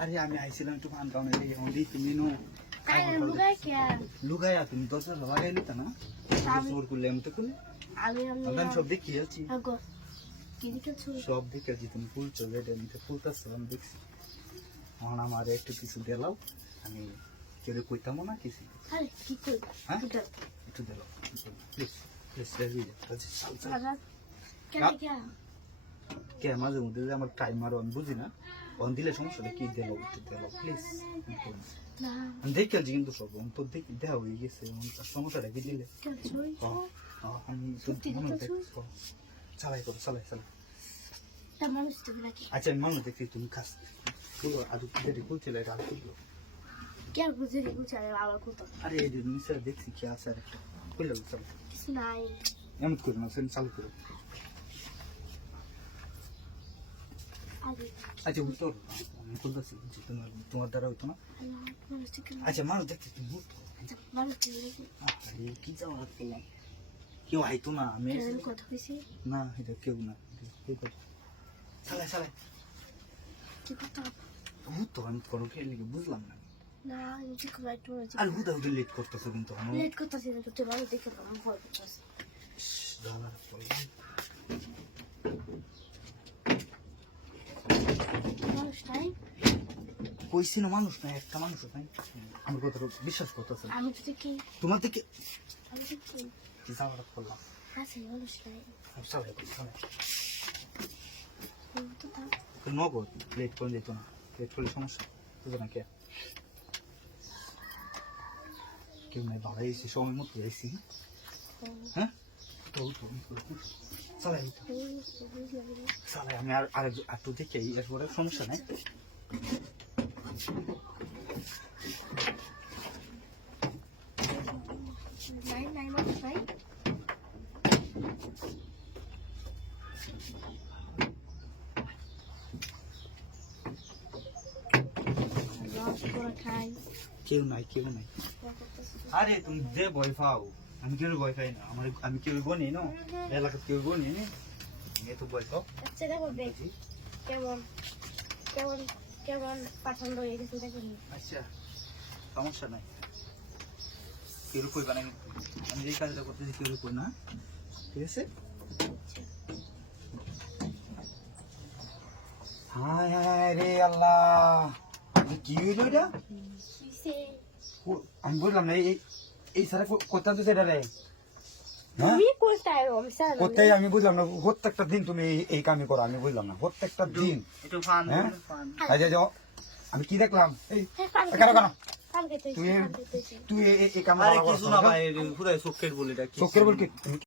আরে আমি আইছিলাম একটু ফান টাউনে ওদি তুমি নো লুগাইয়া তুমি দরজা লাগাই নিতা না জোর করলে আমি তো করলে আমি সব দেখি আছি সব দেখেছি তুমি ফুল চলে নিতে ফুলতাছো আমি দেখছি এখন আমার একটু কিছু দিলাও আমি কেউ কইতামও না কিছু হ্যাঁ একটু দিলাও প্লিজ কে মাঝে মধ্যে আমার টাইম আরো আমি বুঝি না অন দিলে সমস্যাটা কি দিল একটু দিল প্লিজ আমি দেখেছি কিন্তু সব তো দেখি দেওয়া হয়ে গেছে সমস্যাটা কি দিলে আমি চালাই করো চালাই আচ্ছা আমি মানুষ দেখি তুমি খাস আর খুলছিলে আর খুললো আরে এই নিচে দেখছি কি আছে আর একটা খুললো চালাই এমন করো না চালু করো আচ্ছা উত্তর আমি খুলতেছি তোমার দ্বারা হইতো না আচ্ছা মানুষ দেখছি তুমি কি যাওয়া করলাম কেউ আইতো না আমি না এটা কেউ না চালাই চালাই তো আমি করো খেয়ে বুঝলাম না আর হুদা হুদা লেট করতেছো কিন্তু কইছি না মানুষ নাই একটা মানুষ নাই আমার কথা বিশ্বাস করতেছে তোমার দিকে করলাম নগদ লেট করে যেত না লেট করলে সমস্যা বুঝো না কে কেউ নাই বাড়াই এসে সময় মতো যাইছি হ্যাঁ চালাই চালাই আমি আর একটু দেখে এরপরে সমস্যা নাই কেউ নাই কেউ নাই আরে তুমি যে ভয় পাও আমি কেউ ভয় পাই না আমার আমি কেউ বনি না এলাকার কেউ বনি এত ভয় পাও কেমন কেমন কেমন পছন্দ হয়ে গেছে দেখুন আচ্ছা সমস্যা নাই কেউ কই বানাই আমি যে কাজটা করতেছি কেউ কই না ঠিক আছে হায় হায় রে আল্লাহ কি হইল এটা আমি বললাম না এই সারা কোথা তো সেটা রে কোথায় আমি বুঝলাম না প্রত্যেকটা দিন তুমি এই কামই করো আমি বুঝলাম না প্রত্যেকটা দিন আমি কি দেখলাম তুই এই কাম চোখের বলে